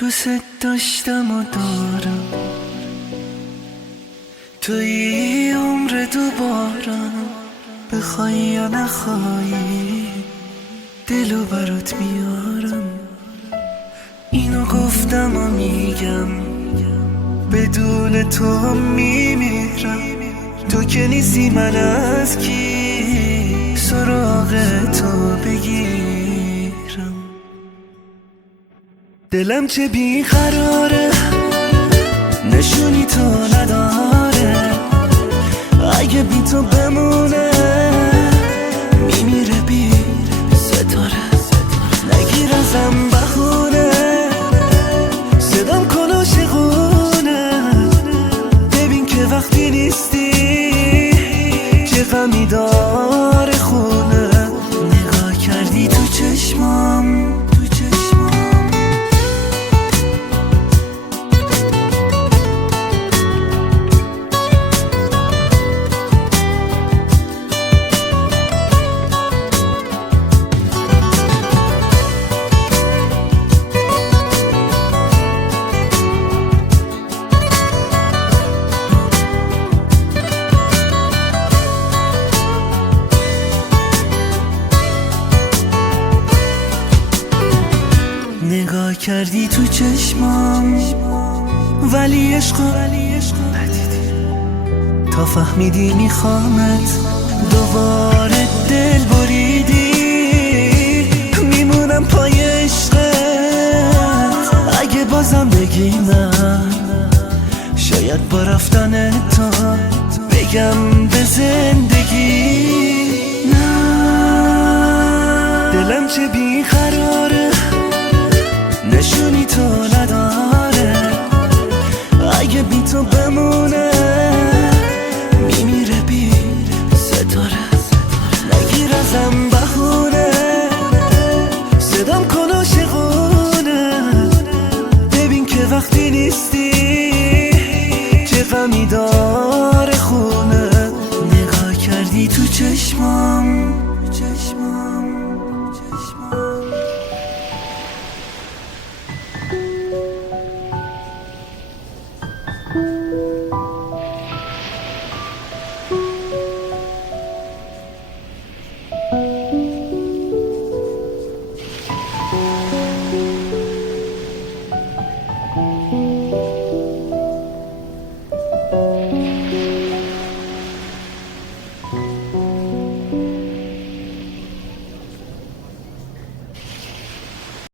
دوست داشتم و دارم، توی عمر دوبارم، بخوای یا نخوایی دلو برات میارم. اینو گفتم و میگم بدون تو میمیرم. تو که نیستی من از کی سراغ تو بگیرم. دلم چه بیقراره نشونی تو نداره، اگه بی تو بمونه میمیره بی ستاره. نگیر ازم بخونه صدام کن عاشقونه، ببین که وقتی نیستی چه غمی داره خونه. نگاه کردی تو چشمام، نگاه کردی تو چشمام ولی عشقو ندیدی. تا فهمیدی میخوامت دوباره دل بریدی. میمونم پای عشقت اگه بازم بگی من، شاید با رفتن تو بگم به زندگی نه. دلم چه بیقراره نشونی تو نداره، اگه بی تو بمونه میمیره بی ستاره. نگیر ازم بخونه صدام کن عاشقونه، ببین که وقتی نیستی چه غمی داره خونه. نگاه کردی تو چشمام